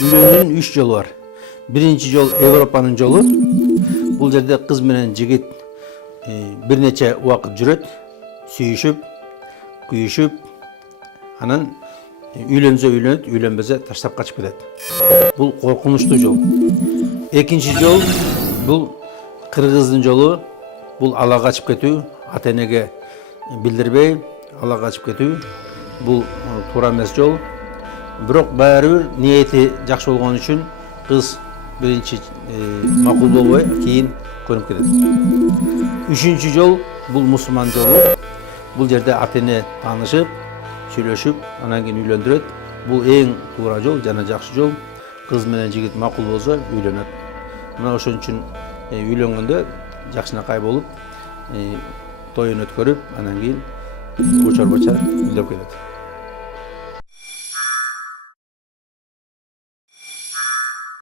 Үйлөнүүнүн 3 жолу бар. Биринчи жол Европанын жолу. Бул жерде кыз менен жигит бир нече убакыт жүрөт, сүйүшүп, күйүшүп, анан үйлөнсө үйлөнөт, үйлөнбөсө таштап качып кетет. Бул коркунучтуу жол. Экинчи жол бул кыргыздын жолу. Бул ала качып кетүү, ата энеге билдирбей ала качып кетүү. Бул туура эмес жол. Бирок баары бир ниети жакшы болгон үчүн кыз биринчи макул болбой, кийин көнүп кетет. Үчүнчү жол бул мусулман жолу. Бул жерде ата эне таанышып, сүйлөшүп, анан кийин үйлөндүрөт. Бул эң туура жол жана жакшы жол. Кыз менен жигит макул болсо үйлөнөт. Мына ошон үчүн үйлөнгөндө жакшынакай болуп, тоюн өткөрүп, анан кийин учар-бачар үйлөп кетет.